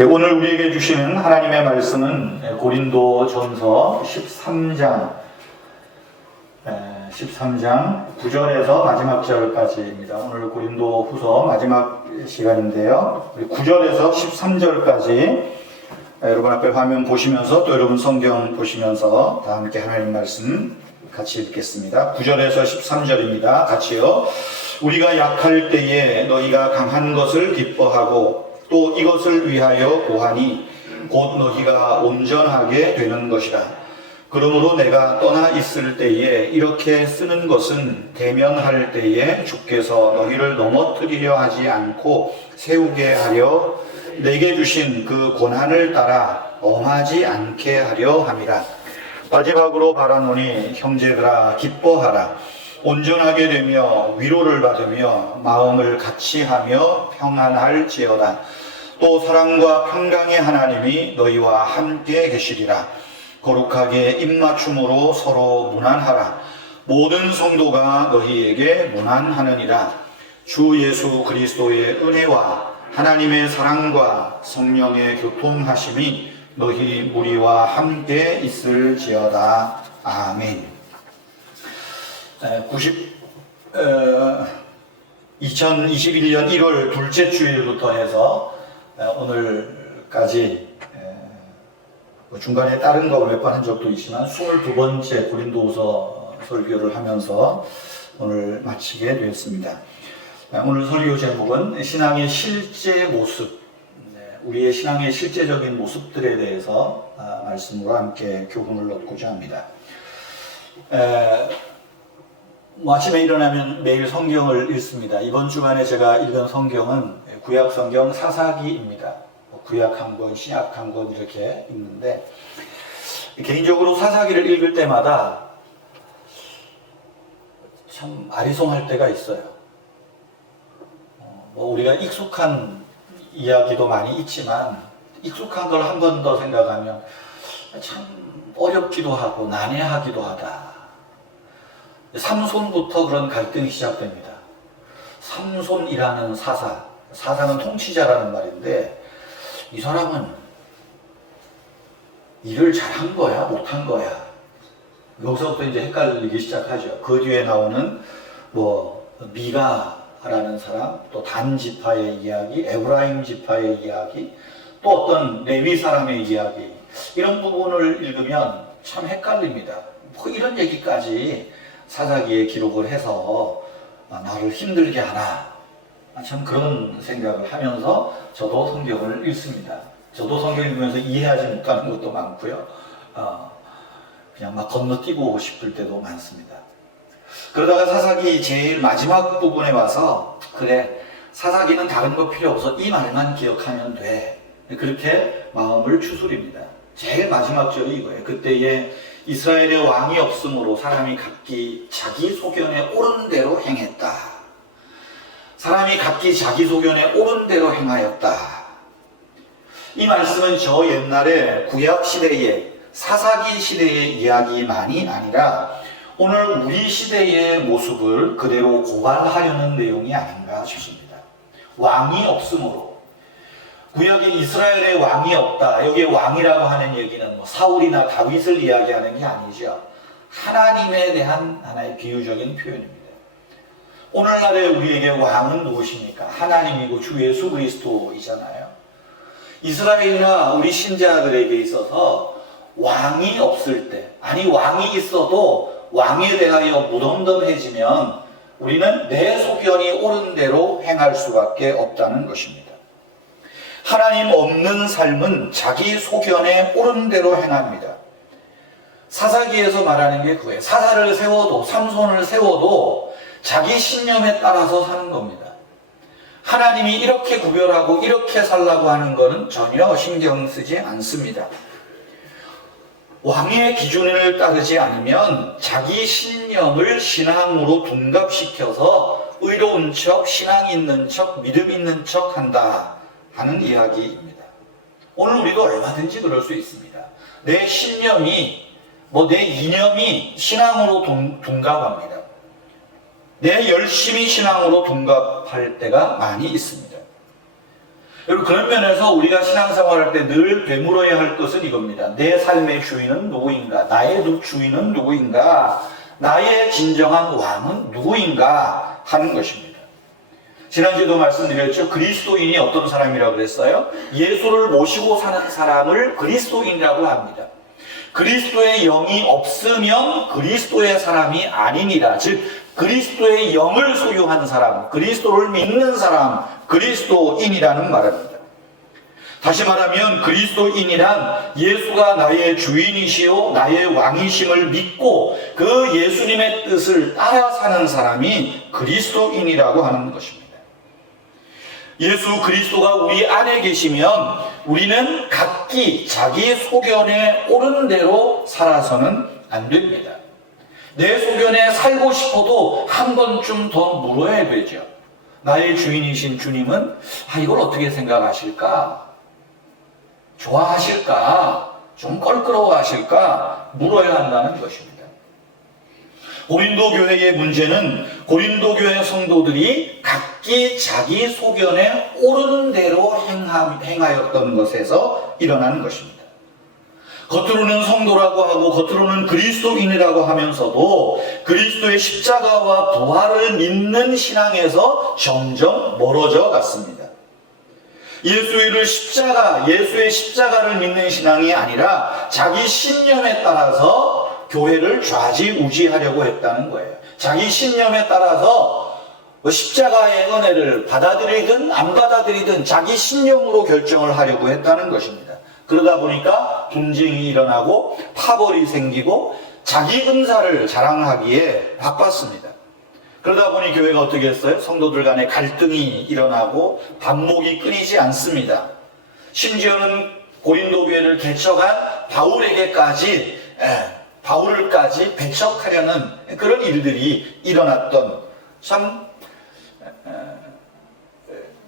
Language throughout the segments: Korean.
오늘 우리에게 주시는 하나님의 말씀은 고린도전서 13장 9절에서 마지막 절까지입니다. 오늘 고린도후서 마지막 시간인데요. 9절에서 13절까지 여러분 앞에 화면 보시면서 또 여러분 성경 보시면서 다 함께 하나님 말씀 같이 읽겠습니다. 9절에서 13절입니다. 같이요. 우리가 약할 때에 너희가 강한 것을 기뻐하고 또 이것을 위하여 구하니 곧 너희가 온전하게 되는 것이라. 그러므로 내가 떠나 있을 때에 이렇게 쓰는 것은 대면할 때에 주께서 너희를 넘어뜨리려 하지 않고 세우게 하려 내게 주신 그 고난을 따라 엄하지 않게 하려 함이라. 마지막으로 바라노니 형제들아 기뻐하라. 온전하게 되며 위로를 받으며 마음을 같이하며 평안할지어다. 또 사랑과 평강의 하나님이 너희와 함께 계시리라. 거룩하게 입맞춤으로 서로 문안하라. 모든 성도가 너희에게 문안하느니라. 주 예수 그리스도의 은혜와 하나님의 사랑과 성령의 교통하심이 너희 무리와 함께 있을지어다. 아멘. 2021년 1월 둘째 주일부터 해서 오늘까지 중간에 다른 거 몇 번 한 적도 있지만 22번째 고린도후서 설교를 하면서 오늘 마치게 되었습니다. 오늘 설교 제목은 신앙의 실제 모습, 우리의 신앙의 실제적인 모습들에 대해서 말씀으로 함께 교훈을 얻고자 합니다. 아침에 일어나면 매일 성경을 읽습니다. 이번 주간에 제가 읽은 성경은 구약 성경 사사기입니다. 구약 한 권, 신약 한 권 이렇게 읽는데 개인적으로 사사기를 읽을 때마다 참 아리송할 때가 있어요. 우리가 익숙한 이야기도 많이 있지만 익숙한 걸 한 번 더 생각하면 참 어렵기도 하고 난해하기도 하다. 삼손부터 그런 갈등이 시작됩니다. 삼손이라는 사사는 통치자라는 말인데 이 사람은 일을 잘한 거야, 못한 거야. 여기서부터 이제 헷갈리기 시작하죠. 그 뒤에 나오는 미가라는 사람, 또 단 지파의 이야기, 에브라임 지파의 이야기, 또 어떤 레위 사람의 이야기, 이런 부분을 읽으면 참 헷갈립니다. 이런 얘기까지 사사기에 기록을 해서 나를 힘들게 하나. 참 그런 생각을 하면서 저도 성경을 읽습니다. 저도 성경 읽으면서 이해하지 못하는 것도 많고요. 그냥 막 건너뛰고 싶을 때도 많습니다. 그러다가 사사기 제일 마지막 부분에 와서 그래, 사사기는 다른 거 필요 없어. 이 말만 기억하면 돼. 그렇게 마음을 추스립니다. 제일 마지막 절이 이거예요. 그때에 이스라엘의 왕이 없으므로 사람이 각기 자기 소견에 옳은 대로 행했다. 사람이 각기 자기 소견에 옳은 대로 행하였다. 이 말씀은 저 옛날에 구약 시대의 사사기 시대의 이야기만이 아니라 오늘 우리 시대의 모습을 그대로 고발하려는 내용이 아닌가 싶습니다. 왕이 없으므로, 구약에 이스라엘의 왕이 없다. 여기에 왕이라고 하는 얘기는 사울이나 다윗을 이야기하는 게 아니죠. 하나님에 대한 하나의 비유적인 표현입니다. 오늘날에 우리에게 왕은 무엇입니까? 하나님이고 주 예수 그리스도이잖아요. 이스라엘이나 우리 신자들에게 있어서 왕이 없을 때, 아니 왕이 있어도 왕에 대하여 무덤덤해지면 우리는 내 소견이 옳은 대로 행할 수밖에 없다는 것입니다. 하나님 없는 삶은 자기 소견에 옳은 대로 행합니다. 사사기에서 말하는 게 그거예요. 사사를 세워도, 삼손을 세워도 자기 신념에 따라서 사는 겁니다. 하나님이 이렇게 구별하고 이렇게 살라고 하는 것은 전혀 신경 쓰지 않습니다. 왕의 기준을 따르지 않으면 자기 신념을 신앙으로 둔갑시켜서 의로운 척, 신앙 있는 척, 믿음 있는 척 한다 하는 이야기입니다. 오늘 우리도 얼마든지 그럴 수 있습니다. 내 신념이, 내 이념이 신앙으로 둔갑합니다. 내 열심히 신앙으로 둔갑할 때가 많이 있습니다. 여러분, 그런 면에서 우리가 신앙생활할 때 늘 되물어야 할 것은 이겁니다. 내 삶의 주인은 누구인가? 나의 주인은 누구인가? 나의 진정한 왕은 누구인가? 하는 것입니다. 지난주에도 말씀드렸죠. 그리스도인이 어떤 사람이라고 그랬어요? 예수를 모시고 사는 사람을 그리스도인이라고 합니다. 그리스도의 영이 없으면 그리스도의 사람이 아니니라. 즉 그리스도의 영을 소유한 사람, 그리스도를 믿는 사람, 그리스도인이라는 말입니다. 다시 말하면 그리스도인이란 예수가 나의 주인이시요 나의 왕이심을 믿고 그 예수님의 뜻을 따라 사는 사람이 그리스도인이라고 하는 것입니다. 예수 그리스도가 우리 안에 계시면 우리는 각기 자기 소견에 옳은 대로 살아서는 안 됩니다. 내 소견에 살고 싶어도 한 번쯤 더 물어야 되죠. 나의 주인이신 주님은 이걸 어떻게 생각하실까? 좋아하실까? 좀 껄끄러워하실까? 물어야 한다는 것입니다. 고린도 교회의 문제는 고린도 교회 성도들이 각기 자기 소견에 옳은 대로 행하였던 것에서 일어나는 것입니다. 겉으로는 성도라고 하고 겉으로는 그리스도인이라고 하면서도 그리스도의 십자가와 부활을 믿는 신앙에서 점점 멀어져 갔습니다. 예수의 십자가를 믿는 신앙이 아니라 자기 신념에 따라서 교회를 좌지우지하려고 했다는 거예요. 자기 신념에 따라서 십자가의 은혜를 받아들이든 안 받아들이든 자기 신념으로 결정을 하려고 했다는 것입니다. 그러다 보니까 분쟁이 일어나고 파벌이 생기고 자기 은사를 자랑하기에 바빴습니다. 그러다 보니 교회가 어떻게 했어요? 성도들 간에 갈등이 일어나고 반목이 끊이지 않습니다. 심지어는 고린도 교회를 개척한 바울을까지 배척하려는 그런 일들이 일어났던 참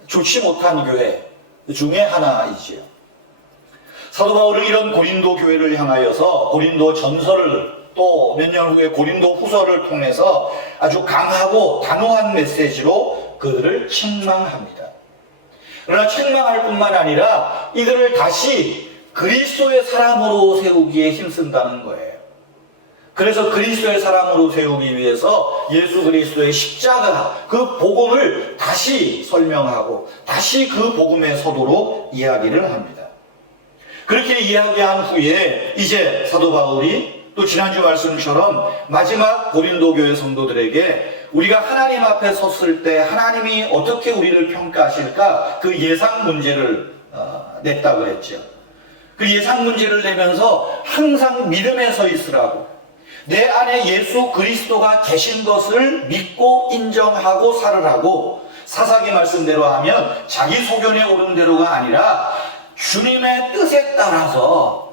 좋지 못한 교회 중에 하나이지요. 사도 바울은 이런 고린도 교회를 향하여서 고린도 전서를 또 몇 년 후에 고린도 후서를 통해서 아주 강하고 단호한 메시지로 그들을 책망합니다. 그러나 책망할 뿐만 아니라 이들을 다시 그리스도의 사람으로 세우기에 힘쓴다는 거예요. 그래서 그리스도의 사람으로 세우기 위해서 예수 그리스도의 십자가, 그 복음을 다시 설명하고 다시 그 복음의 서도로 이야기를 합니다. 그렇게 이야기한 후에 이제 사도 바울이 또 지난주 말씀처럼 마지막 고린도 교회 성도들에게 우리가 하나님 앞에 섰을 때 하나님이 어떻게 우리를 평가하실까 그 예상 문제를 냈다고 했죠. 그 예상 문제를 내면서 항상 믿음에 서 있으라고, 내 안에 예수 그리스도가 계신 것을 믿고 인정하고 살으라고, 사사기 말씀대로 하면 자기 소견에 옳은 대로가 아니라 주님의 뜻에 따라서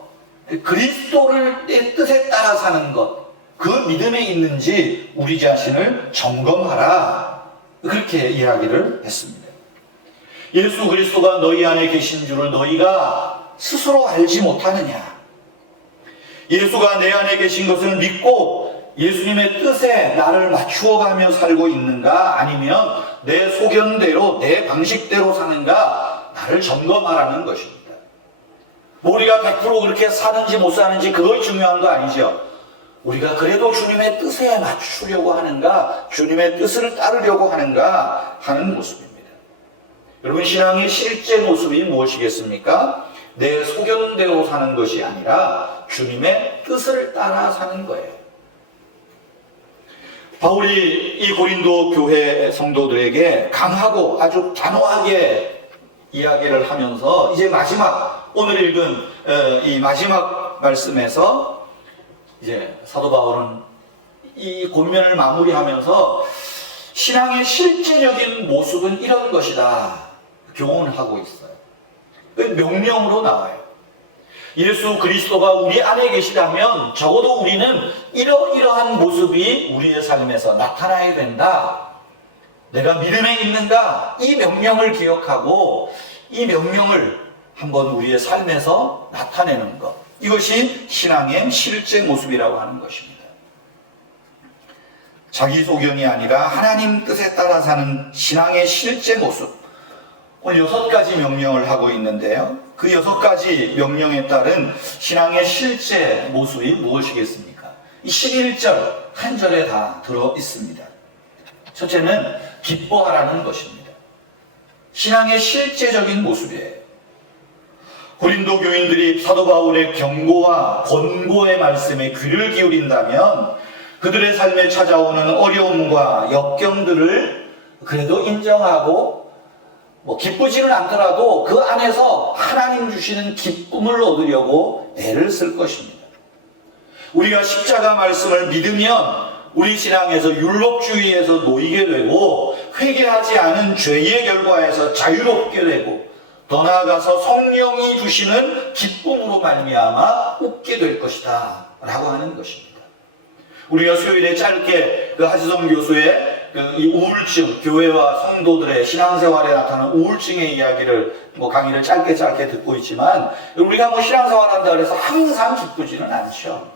그리스도를 뜻에 따라 사는 것, 그 믿음에 있는지 우리 자신을 점검하라, 그렇게 이야기를 했습니다. 예수 그리스도가 너희 안에 계신 줄을 너희가 스스로 알지 못하느냐? 예수가 내 안에 계신 것을 믿고 예수님의 뜻에 나를 맞추어가며 살고 있는가? 아니면 내 소견대로 내 방식대로 사는가? 나를 점검하라는 것입니다. 우리가 100% 그렇게 사는지 못 사는지 그것이 중요한 거 아니죠. 우리가 그래도 주님의 뜻에 맞추려고 하는가, 주님의 뜻을 따르려고 하는가 하는 모습입니다. 여러분, 신앙의 실제 모습이 무엇이겠습니까? 내 소견대로 사는 것이 아니라 주님의 뜻을 따라 사는 거예요. 바울이 이 고린도 교회 성도들에게 강하고 아주 단호하게 이야기를 하면서 이제 오늘 읽은 이 마지막 말씀에서 이제 사도 바울은 이 권면을 마무리하면서 신앙의 실제적인 모습은 이런 것이다 교훈하고 있어요. 명령으로 나와요. 예수 그리스도가 우리 안에 계시다면 적어도 우리는 이러이러한 모습이 우리의 삶에서 나타나야 된다. 내가 믿음에 있는가? 이 명령을 기억하고 이 명령을 한번 우리의 삶에서 나타내는 것, 이것이 신앙의 실제 모습이라고 하는 것입니다. 자기 소견이 아니라 하나님 뜻에 따라 사는 신앙의 실제 모습, 오늘 6가지 명령을 하고 있는데요. 그 6가지 명령에 따른 신앙의 실제 모습이 무엇이겠습니까? 이 11절 한 절에 다 들어 있습니다. 첫째는 기뻐하라는 것입니다. 신앙의 실제적인 모습이에요. 고린도 교인들이 사도 바울의 경고와 권고의 말씀에 귀를 기울인다면 그들의 삶에 찾아오는 어려움과 역경들을 그래도 인정하고 기쁘지는 않더라도 그 안에서 하나님 주시는 기쁨을 얻으려고 애를 쓸 것입니다. 우리가 십자가 말씀을 믿으면 우리 신앙에서 율법주의에서 놓이게 되고 회개하지 않은 죄의 결과에서 자유롭게 되고 더 나아가서 성령이 주시는 기쁨으로 말미암아 웃게 될 것이다 라고 하는 것입니다. 우리가 수요일에 짧게 그 하지성 교수의 이 우울증, 교회와 성도들의 신앙생활에 나타나는 우울증의 이야기를 강의를 짧게 듣고 있지만 우리가 신앙생활한다 그래서 항상 기쁘지는 않죠.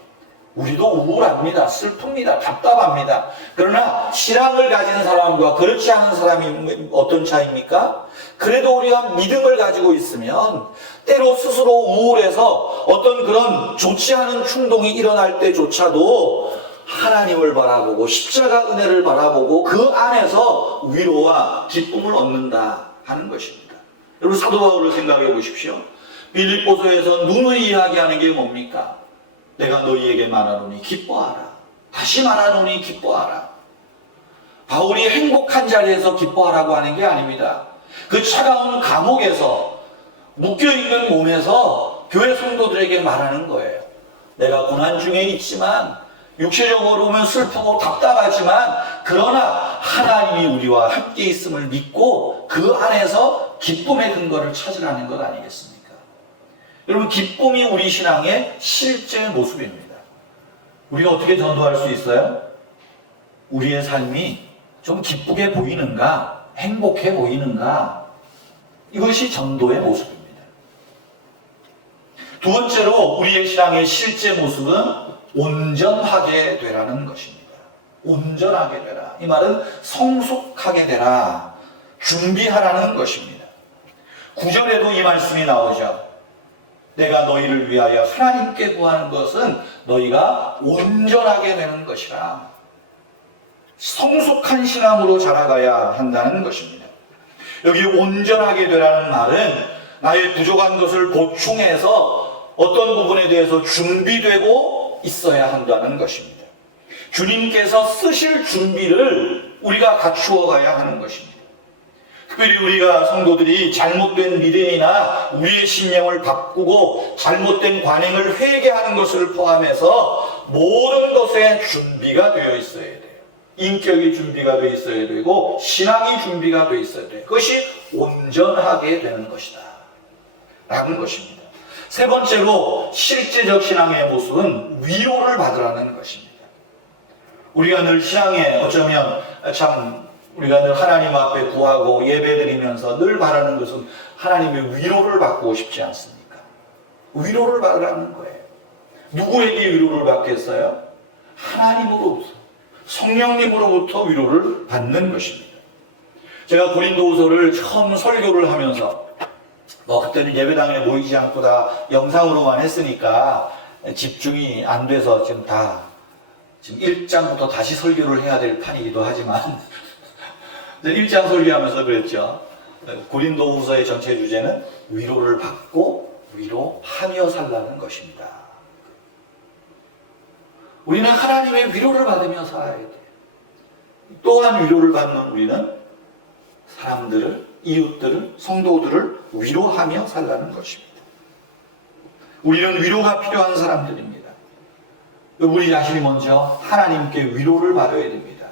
우리도 우울합니다. 슬픕니다. 답답합니다. 그러나 신앙을 가진 사람과 그렇지 않은 사람이 어떤 차이입니까? 그래도 우리가 믿음을 가지고 있으면 때로 스스로 우울해서 어떤 그런 좋지 않은 충동이 일어날 때조차도 하나님을 바라보고 십자가 은혜를 바라보고 그 안에서 위로와 기쁨을 얻는다 하는 것입니다. 여러분 사도 바울을 생각해 보십시오. 빌립보서에서 누누이 이야기하는 게 뭡니까? 내가 너희에게 말하노니 기뻐하라. 다시 말하노니 기뻐하라. 바울이 행복한 자리에서 기뻐하라고 하는 게 아닙니다. 그 차가운 감옥에서 묶여있는 몸에서 교회 성도들에게 말하는 거예요. 내가 고난 중에 있지만 육체적으로 보면 슬프고 답답하지만 그러나 하나님이 우리와 함께 있음을 믿고 그 안에서 기쁨의 근거를 찾으라는 것 아니겠습니까? 여러분 기쁨이 우리 신앙의 실제 모습입니다. 우리가 어떻게 전도할 수 있어요? 우리의 삶이 좀 기쁘게 보이는가? 행복해 보이는가? 이것이 전도의 모습입니다. 두 번째로 우리의 신앙의 실제 모습은 온전하게 되라는 것입니다. 온전하게 되라. 이 말은 성숙하게 되라. 준비하라는 것입니다. 9절에도 이 말씀이 나오죠. 내가 너희를 위하여 하나님께 구하는 것은 너희가 온전하게 되는 것이라. 성숙한 신앙으로 자라가야 한다는 것입니다. 여기 온전하게 되라는 말은 나의 부족한 것을 보충해서 어떤 부분에 대해서 준비되고 있어야 한다는 것입니다. 주님께서 쓰실 준비를 우리가 갖추어 가야 하는 것입니다. 특별히 우리가 성도들이 잘못된 믿음이나 우리의 신념을 바꾸고 잘못된 관행을 회개하는 것을 포함해서 모든 것에 준비가 되어 있어야 돼요. 인격이 준비가 되어 있어야 되고 신앙이 준비가 되어 있어야 돼요. 그것이 온전하게 되는 것이다 라는 것입니다. 세 번째로 실제적 신앙의 모습은 위로를 받으라는 것입니다. 우리가 늘 신앙에 어쩌면 우리가 늘 하나님 앞에 구하고 예배드리면서 늘 바라는 것은 하나님의 위로를 받고 싶지 않습니까? 위로를 받으라는 거예요. 누구에게 위로를 받겠어요? 하나님으로부터, 성령님으로부터 위로를 받는 것입니다. 제가 고린도후서를 처음 설교를 하면서 그때는 예배당에 모이지 않고 다 영상으로만 했으니까 집중이 안 돼서 지금 1장부터 다시 설교를 해야 될 판이기도 하지만 1장 설교하면서 그랬죠. 고린도후서의 전체 주제는 위로를 받고 위로하며 살라는 것입니다. 우리는 하나님의 위로를 받으며 살아야 돼요. 또한 위로를 받는 우리는 사람들을, 이웃들을, 성도들을 위로하며 살라는 것입니다. 우리는 위로가 필요한 사람들입니다. 우리 자신이 먼저 하나님께 위로를 받아야 됩니다.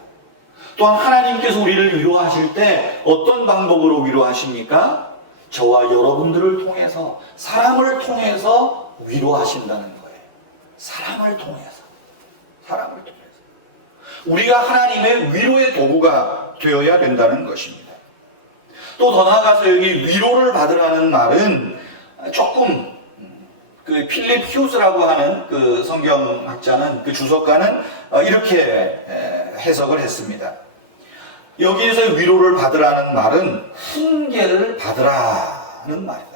또한 하나님께서 우리를 위로하실 때 어떤 방법으로 위로하십니까? 저와 여러분들을 통해서, 사람을 통해서 위로하신다는 거예요. 사람을 통해서. 우리가 하나님의 위로의 도구가 되어야 된다는 것입니다. 또 더 나아가서 여기 위로를 받으라는 말은 조금 필립 휴즈라고 하는 그 성경학자는, 그 주석가는 이렇게 해석을 했습니다. 여기에서 위로를 받으라는 말은 훈계를 받으라는 말이다.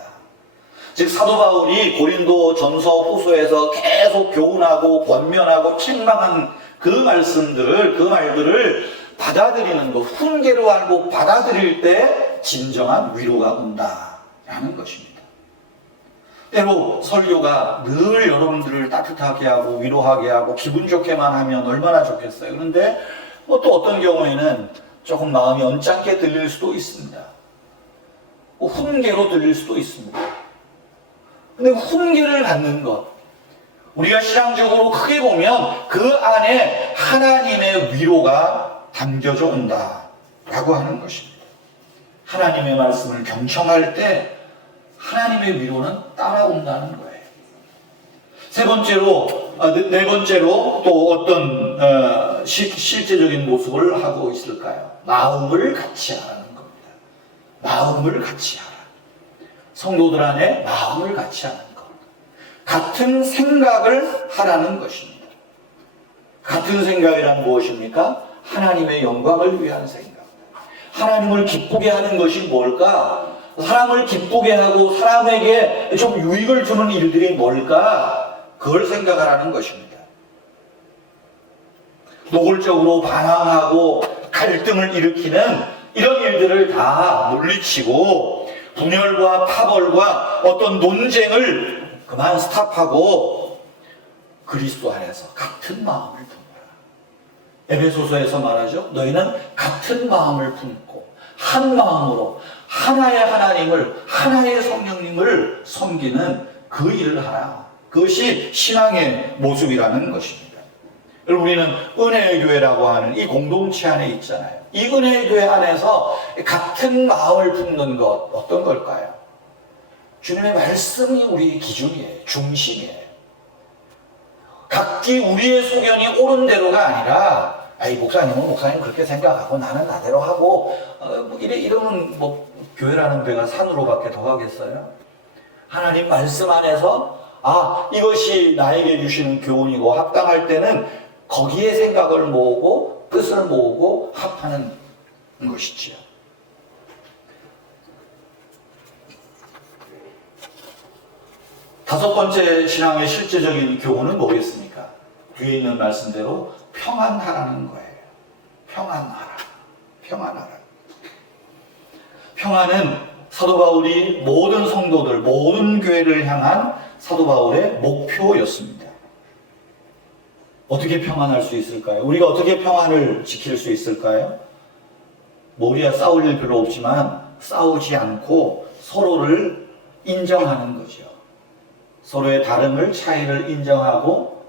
즉 사도 바울이 고린도 전서 후서에서 계속 교훈하고 권면하고 책망한 그 말들을 받아들이는 것, 훈계로 알고 받아들일 때 진정한 위로가 온다라는 것입니다. 때로 설교가 늘 여러분들을 따뜻하게 하고 위로하게 하고 기분 좋게만 하면 얼마나 좋겠어요. 그런데 또 어떤 경우에는 조금 마음이 언짢게 들릴 수도 있습니다. 훈계로 들릴 수도 있습니다. 근데 훈계를 받는 것, 우리가 신앙적으로 크게 보면 그 안에 하나님의 위로가 담겨져 온다라고 하는 것입니다. 하나님의 말씀을 경청할 때 하나님의 위로는 따라온다는 거예요. 네 번째로 또 어떤 실제적인 모습을 하고 있을까요? 마음을 같이 하라는 겁니다. 마음을 같이 하라. 성도들 안에 마음을 같이 하는 것. 같은 생각을 하라는 것입니다. 같은 생각이란 무엇입니까? 하나님의 영광을 위한 생각. 하나님을 기쁘게 하는 것이 뭘까? 사람을 기쁘게 하고 사람에게 좀 유익을 주는 일들이 뭘까? 그걸 생각하라는 것입니다. 노골적으로 반항하고 갈등을 일으키는 이런 일들을 다 물리치고 분열과 파벌과 어떤 논쟁을 그만 스탑하고 그리스도 안에서 같은 마음을 품어라. 에베소서에서 말하죠. 너희는 같은 마음을 품고 한 마음으로 하나의 하나님을, 하나의 성령님을 섬기는 그 일을 하라. 그것이 신앙의 모습이라는 것입니다. 여러분, 우리는 은혜의 교회라고 하는 이 공동체 안에 있잖아요. 이 은혜의 교회 안에서 같은 마음을 품는 것, 어떤 걸까요? 주님의 말씀이 우리의 기준이에요. 중심이에요. 각기 우리의 소견이 옳은 대로가 아니라, 이 목사님은 목사님 그렇게 생각하고 나는 나대로 하고, 이러면 교회라는 배가 산으로밖에 더 가겠어요? 하나님 말씀 안에서, 이것이 나에게 주시는 교훈이고 합당할 때는 거기에 생각을 모으고 뜻을 모으고 합하는 것이지요. 다섯 번째 신앙의 실제적인 교훈은 뭐겠습니까? 뒤에 있는 말씀대로 평안하라는 거예요. 평안하라. 평안하라. 평안은 사도 바울이 모든 성도들, 모든 교회를 향한 사도 바울의 목표였습니다. 어떻게 평안할 수 있을까요? 우리가 어떻게 평안을 지킬 수 있을까요? 우리가 싸울 일 별로 없지만 싸우지 않고 서로를 인정하는 거죠. 서로의 다름을, 차이를 인정하고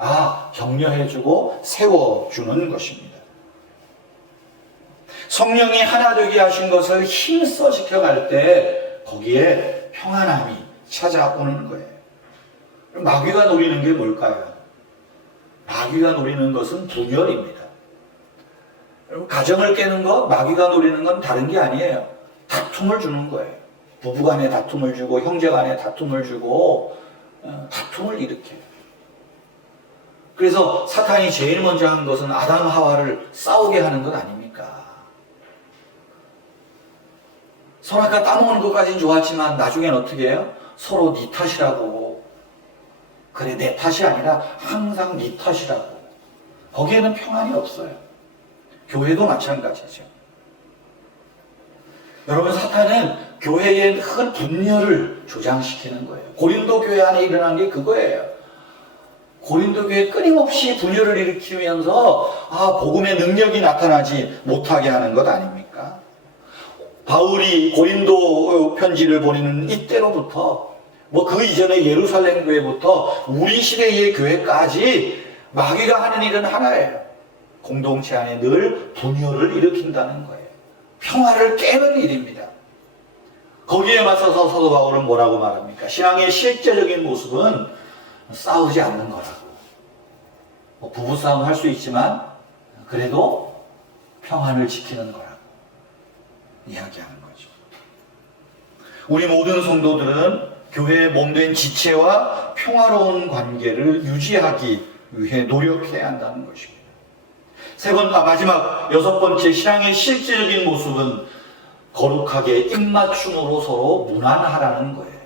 격려해주고 세워주는 것입니다. 성령이 하나 되게 하신 것을 힘써 지켜갈 때 거기에 평안함이 찾아오는 거예요. 마귀가 노리는 게 뭘까요? 마귀가 노리는 것은 분열입니다. 가정을 깨는 것, 마귀가 노리는 건 다른 게 아니에요. 다툼을 주는 거예요. 부부 간에 다툼을 주고 형제 간에 다툼을 주고 다툼을 일으켜요. 그래서 사탄이 제일 먼저 한 것은 아담 하와를 싸우게 하는 것 아닙니까? 선악과 따먹는 것까지는 좋았지만 나중엔 어떻게 해요? 서로 네 탓이라고. 그래, 내 탓이 아니라 항상 네 탓이라고. 거기에는 평안이 없어요. 교회도 마찬가지죠. 여러분, 사탄은 교회의 큰 분열을 조장시키는 거예요. 고린도 교회 안에 일어난 게 그거예요. 고린도 교회 끊임없이 분열을 일으키면서 복음의 능력이 나타나지 못하게 하는 것 아닙니까? 바울이 고린도 편지를 보내는 이때로부터 그 이전에 예루살렘 교회부터 우리 시대의 교회까지 마귀가 하는 일은 하나예요. 공동체 안에 늘 분열을 일으킨다는 거예요. 평화를 깨는 일입니다. 거기에 맞서서 사도 바울은 뭐라고 말합니까? 신앙의 실제적인 모습은 싸우지 않는 거라고. 부부싸움 할 수 있지만 그래도 평안을 지키는 거라고 이야기하는 거죠. 우리 모든 성도들은 교회의 몸된 지체와 평화로운 관계를 유지하기 위해 노력해야 한다는 것입니다. 마지막 여섯 번째 신앙의 실제적인 모습은 거룩하게 입맞춤으로 서로 무난하라는 거예요.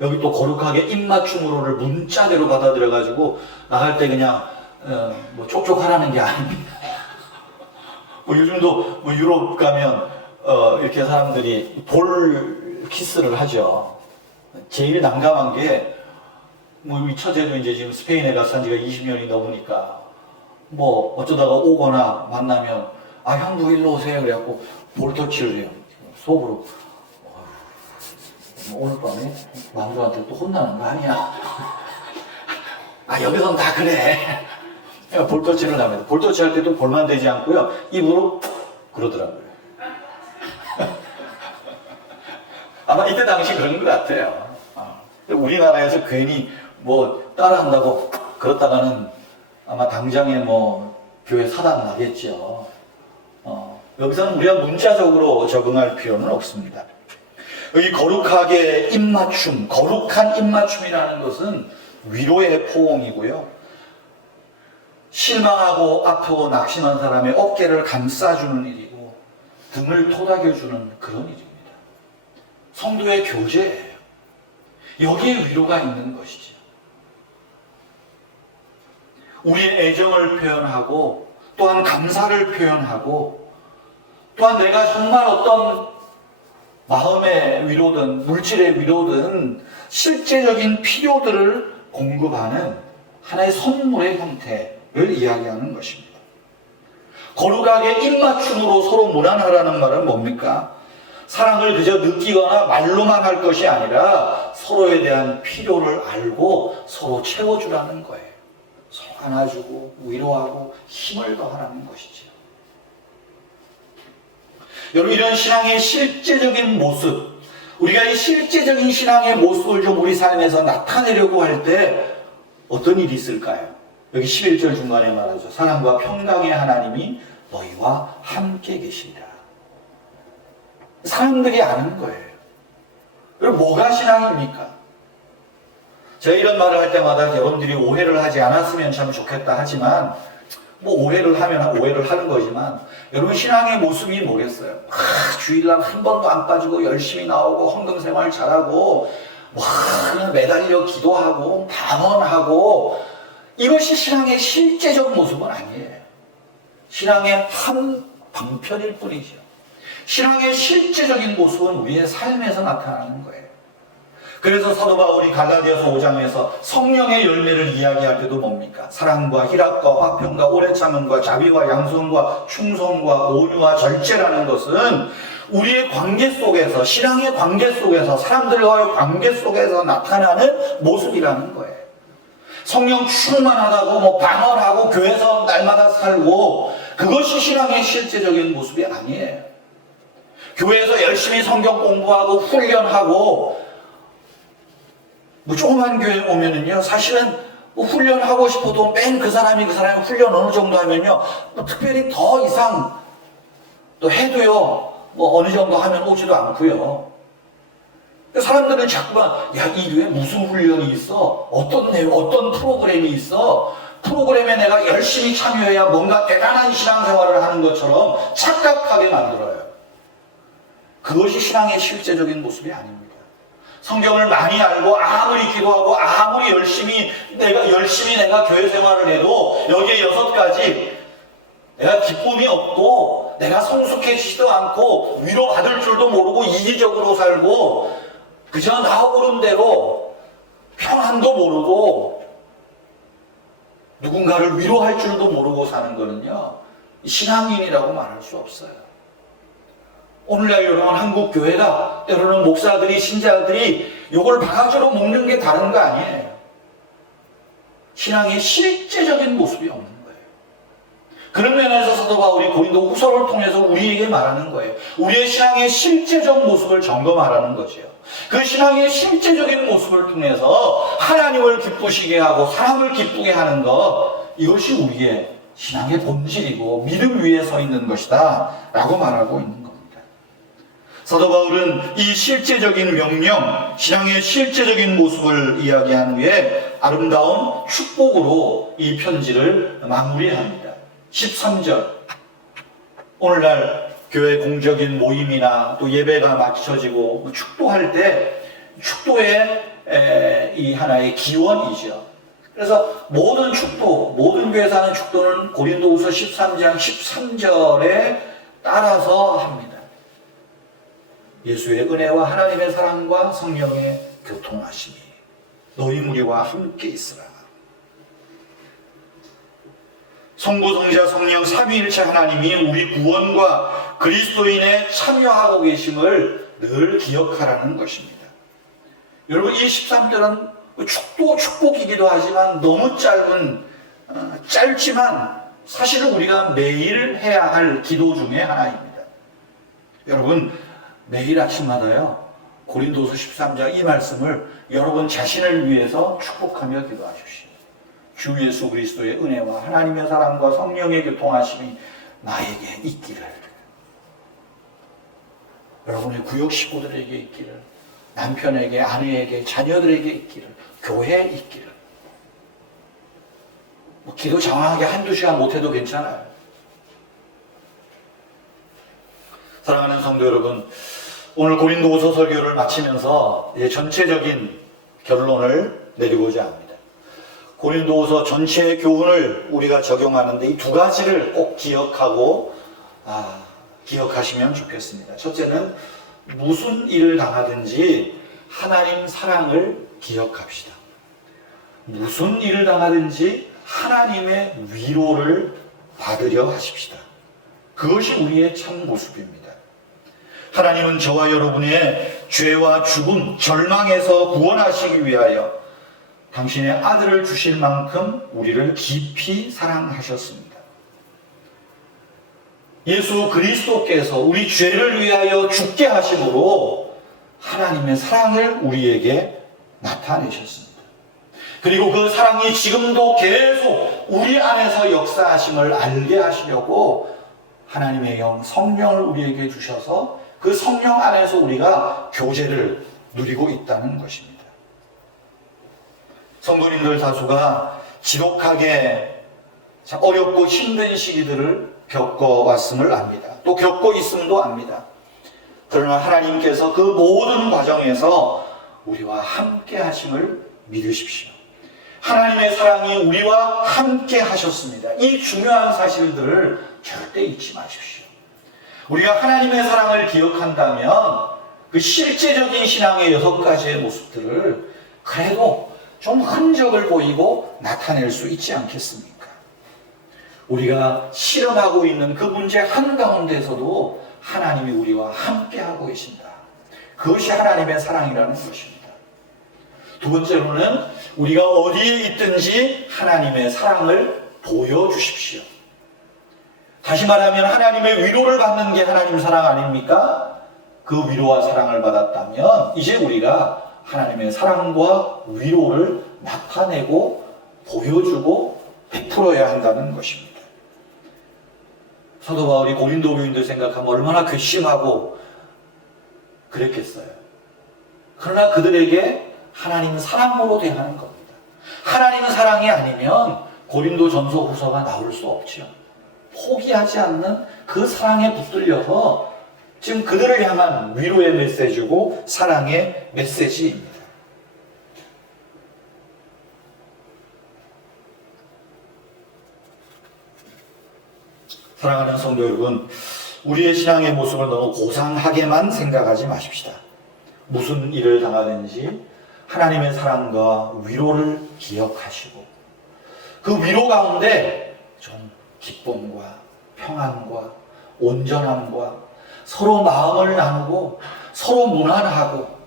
여기 또 거룩하게 입맞춤으로를 문자대로 받아들여가지고 나갈 때 그냥 뭐 촉촉하라는 게 아닙니다. 뭐 요즘도 뭐 유럽 가면 이렇게 사람들이 볼 키스를 하죠. 제일 난감한 게 뭐 우리 처제도 이제 지금 스페인에 가서 산 지가 20년이 넘으니까 뭐 어쩌다가 오거나 만나면 아 형부 일로 오세요 그래갖고 볼터치를 해요. 속으로 오늘 밤에 남자한테 또 혼나는 거 아니야? 아 여기선 다 그래. 볼터치를 합니다. 볼터치 할 때도 볼만 되지 않고요. 입으로 그러더라고요. 아마 이때 당시 그런 것 같아요. 우리나라에서 괜히 뭐 따라한다고 그렇다가는 아마 당장에 뭐 교회 사단 나겠죠. 여기서는 우리가 문자적으로 적응할 필요는 없습니다. 여기 거룩하게 입맞춤, 거룩한 입맞춤이라는 것은 위로의 포옹이고요. 실망하고 아프고 낙심한 사람의 어깨를 감싸주는 일이고 등을 토닥여주는 그런 일입니다. 성도의 교제예요. 여기에 위로가 있는 것이죠. 우리의 애정을 표현하고 또한 감사를 표현하고 또한 내가 정말 어떤 마음의 위로든 물질의 위로든 실제적인 필요들을 공급하는 하나의 선물의 형태를 이야기하는 것입니다. 거룩하게 입맞춤으로 서로 무난하라는 말은 뭡니까? 사랑을 그저 느끼거나 말로만 할 것이 아니라 서로에 대한 필요를 알고 서로 채워주라는 거예요. 서로 안아주고 위로하고 힘을 더하라는 것이죠. 여러분 이런 신앙의 실제적인 모습, 우리가 이 실제적인 신앙의 모습을 좀 우리 삶에서 나타내려고 할 때 어떤 일이 있을까요? 여기 11절 중간에 말하죠. 사랑과 평강의 하나님이 너희와 함께 계시리라. 사람들이 아는 거예요. 그럼 뭐가 신앙입니까? 제가 이런 말을 할 때마다 여러분들이 오해를 하지 않았으면 참 좋겠다 하지만 뭐 오해를 하면 오해를 하는 거지만 여러분 신앙의 모습이 뭐겠어요? 주일날 한 번도 안 빠지고 열심히 나오고 헌금생활 잘하고 그냥 매달려 기도하고 방언하고 이것이 신앙의 실제적 모습은 아니에요. 신앙의 한 방편일 뿐이죠. 신앙의 실제적인 모습은 우리의 삶에서 나타나는 거예요. 그래서 사도 바울이 갈라디아서 5장에서 성령의 열매를 이야기할 때도 뭡니까? 사랑과 희락과 화평과 오래 참음과 자비와 양선과 충성과 온유와 절제라는 것은 우리의 관계 속에서, 신앙의 관계 속에서, 사람들과의 관계 속에서 나타나는 모습이라는 거예요. 성령 충만하다고 뭐 방언하고 교회에서 날마다 살고 그것이 신앙의 실제적인 모습이 아니에요. 교회에서 열심히 성경 공부하고 훈련하고 뭐 조그만 교회 오면은요 사실은 뭐 훈련하고 싶어도 맨 그 사람이 훈련 어느 정도 하면요 뭐 특별히 더 이상 또 해도요 뭐 어느 정도 하면 오지도 않고요. 사람들은 자꾸만 야 이 교회 무슨 훈련이 있어? 어떤 내용, 어떤 프로그램이 있어? 프로그램에 내가 열심히 참여해야 뭔가 대단한 신앙생활을 하는 것처럼 착각하게 만들어요. 그것이 신앙의 실제적인 모습이 아닙니다. 성경을 많이 알고 아무리 기도하고 아무리 열심히 내가 교회 생활을 해도 여기에 6가지 내가 기쁨이 없고 내가 성숙해지지도 않고 위로받을 줄도 모르고 이기적으로 살고 그저 나 오른 대로 평안도 모르고 누군가를 위로할 줄도 모르고 사는 거는요 신앙인이라고 말할 수 없어요. 오늘날 여러분 한국 교회가 때로는 목사들이 신자들이 요걸 바가지로 먹는 게 다른 거 아니에요. 신앙의 실제적인 모습이 없는 거예요. 그런 면에서 사도 바울이 고린도 후서를 통해서 우리에게 말하는 거예요. 우리의 신앙의 실제적 모습을 점검하라는 거죠. 그 신앙의 실제적인 모습을 통해서 하나님을 기쁘시게 하고 사람을 기쁘게 하는 것, 이것이 우리의 신앙의 본질이고 믿음 위에 서 있는 것이다 라고 말하고 있는 겁니다. 사도 바울은 이 실제적인 명령, 신앙의 실제적인 모습을 이야기한 후에 아름다운 축복으로 이 편지를 마무리합니다. 13절 오늘날 교회 공적인 모임이나 또 예배가 마쳐지고 축도할 때 축도의 이 하나의 기원이죠. 그래서 모든 축도, 모든 교회에서 하는 축도는 고린도후서 13장 13절에 따라서 합니다. 예수의 은혜와 하나님의 사랑과 성령의 교통하심이 너희 무리와 함께 있으라. 성부, 성자, 성령 삼위일체 하나님이 우리 구원과 그리스도인에 참여하고 계심을 늘 기억하라는 것입니다. 여러분, 이 13절은 축복이기도 하지만 너무 짧지만 사실은 우리가 매일 해야 할 기도 중에 하나입니다. 여러분, 매일 아침마다요, 고린도서 13장 이 말씀을 여러분 자신을 위해서 축복하며 기도하십시오. 주 예수 그리스도의 은혜와 하나님의 사랑과 성령의 교통하심이 나에게 있기를, 여러분의 구역 식구들에게 있기를, 남편에게, 아내에게, 자녀들에게 있기를, 교회에 있기를. 기도 장황하게 한두 시간 못해도 괜찮아요. 사랑하는 성도 여러분, 오늘 고린도후서 설교를 마치면서 전체적인 결론을 내리고자 합니다. 고린도후서 전체의 교훈을 우리가 적용하는데 이 두 가지를 꼭 기억하시면 좋겠습니다. 첫째는 무슨 일을 당하든지 하나님 사랑을 기억합시다. 무슨 일을 당하든지 하나님의 위로를 받으려 하십시다. 그것이 우리의 참 모습입니다. 하나님은 저와 여러분의 죄와 죽음, 절망에서 구원하시기 위하여 당신의 아들을 주실 만큼 우리를 깊이 사랑하셨습니다. 예수 그리스도께서 우리 죄를 위하여 죽게 하심으로 하나님의 사랑을 우리에게 나타내셨습니다. 그리고 그 사랑이 지금도 계속 우리 안에서 역사하심을 알게 하시려고 하나님의 영, 성령을 우리에게 주셔서 그 성령 안에서 우리가 교제를 누리고 있다는 것입니다. 성도님들 다수가 지독하게 어렵고 힘든 시기들을 겪어왔음을 압니다. 또 겪고 있음도 압니다. 그러나 하나님께서 그 모든 과정에서 우리와 함께 하심을 믿으십시오. 하나님의 사랑이 우리와 함께 하셨습니다. 이 중요한 사실들을 절대 잊지 마십시오. 우리가 하나님의 사랑을 기억한다면 그 실제적인 신앙의 6가지의 모습들을 그래도 좀 흔적을 보이고 나타낼 수 있지 않겠습니까? 우리가 실험하고 있는 그 문제 한가운데서도 하나님이 우리와 함께하고 계신다. 그것이 하나님의 사랑이라는 것입니다. 두 번째로는 우리가 어디에 있든지 하나님의 사랑을 보여주십시오. 다시 말하면 하나님의 위로를 받는 게 하나님 사랑 아닙니까? 그 위로와 사랑을 받았다면 이제 우리가 하나님의 사랑과 위로를 나타내고 보여주고 베풀어야 한다는 것입니다. 사도 바울이 고린도 교인들 생각하면 얼마나 괘씸하고 그랬겠어요. 그러나 그들에게 하나님 사랑으로 대하는 겁니다. 하나님 사랑이 아니면 고린도 전서 후서가 나올 수 없죠. 포기하지 않는 그 사랑에 붙들려서 지금 그들을 향한 위로의 메시지고 사랑의 메시지입니다. 사랑하는 성도 여러분, 우리의 신앙의 모습을 너무 고상하게만 생각하지 마십시다. 무슨 일을 당하든지 하나님의 사랑과 위로를 기억하시고 그 위로 가운데 좀 기쁨과 평안과 온전함과 서로 마음을 나누고 서로 문안하고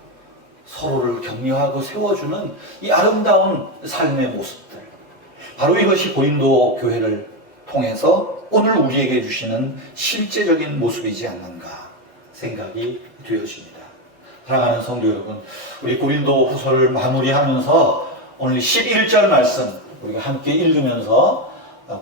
서로를 격려하고 세워주는 이 아름다운 삶의 모습들, 바로 이것이 고린도 교회를 통해서 오늘 우리에게 주시는 실제적인 모습이지 않는가 생각이 되어집니다. 사랑하는 성도 여러분, 우리 고린도 후서를 마무리하면서 오늘 11절 말씀 우리가 함께 읽으면서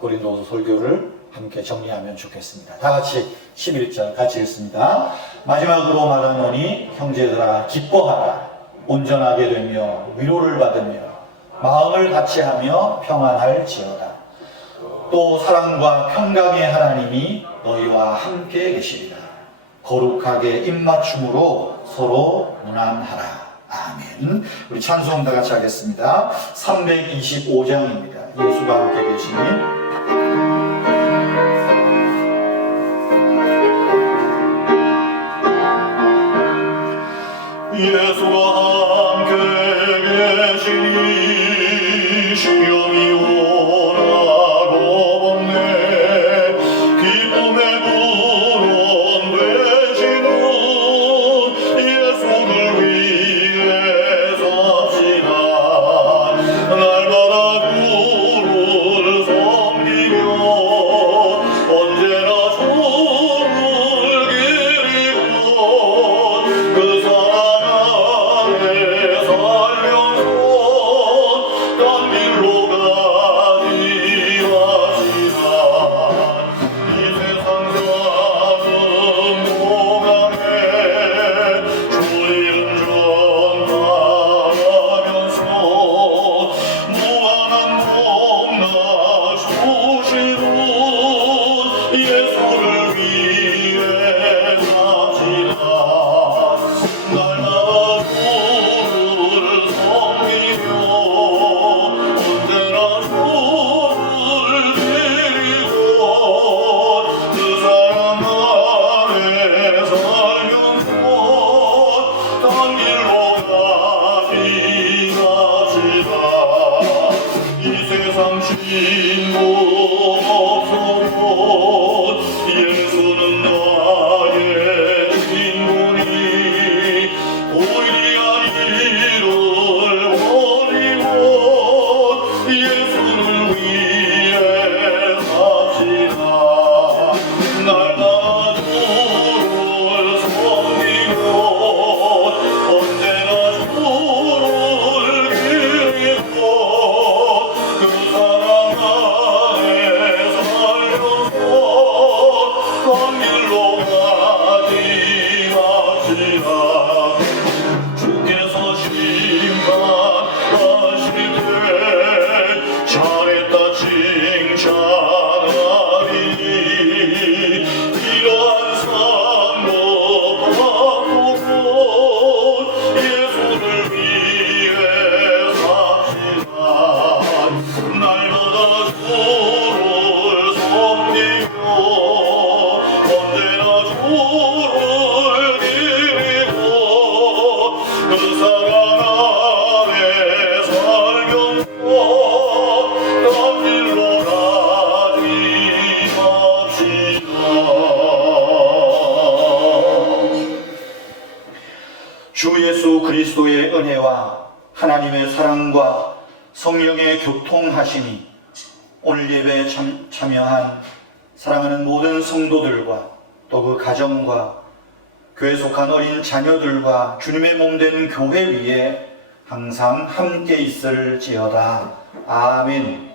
고린도후서 설교를 함께 정리하면 좋겠습니다. 다 같이 11절 같이 읽습니다. 마지막으로 말하노니 형제들아 기뻐하라. 온전하게 되며 위로를 받으며 마음을 같이하며 평안할지어다. 또 사랑과 평강의 하나님이 너희와 함께 계시리라. 거룩하게 입맞춤으로 서로 문안하라. 아멘. 우리 찬송 다 같이 하겠습니다. 325장입니다. 예수가 함께 계시니 예수와 함께 계시니 시험이 오나고 없네. 기쁨의 근원 되시는 예수를 위해 삽시다. 날마다 주를 섬기며 언제나 주를 기리고 그 사랑 예수는 나의 친구니 오히려 이를 버리고 예수를 위해 삽시다. 날마다 주를 섬기고 언제나 주를 기리고 그 사랑 안에 살면서 먼 길로 가지 맙시다. 주께서 심판하실 때 잘했다 칭찬하리니 이러한 삶도 바꾸고 예수를 위해 삽시다. 날마다 주를 섬기며 언제나 주를 기리고 그 사랑 안에 살면서 딴 길로 가지 맙시다. 주 예수 그리스도의 은혜와 하나님의 사랑과 성령의 교통하심이 오늘 예배에 참여한 사랑하는 모든 성도들과 또 그 가정과 교회에 속한 어린 자녀들과 주님의 몸된 교회 위에 항상 함께 있을지어다. 아멘.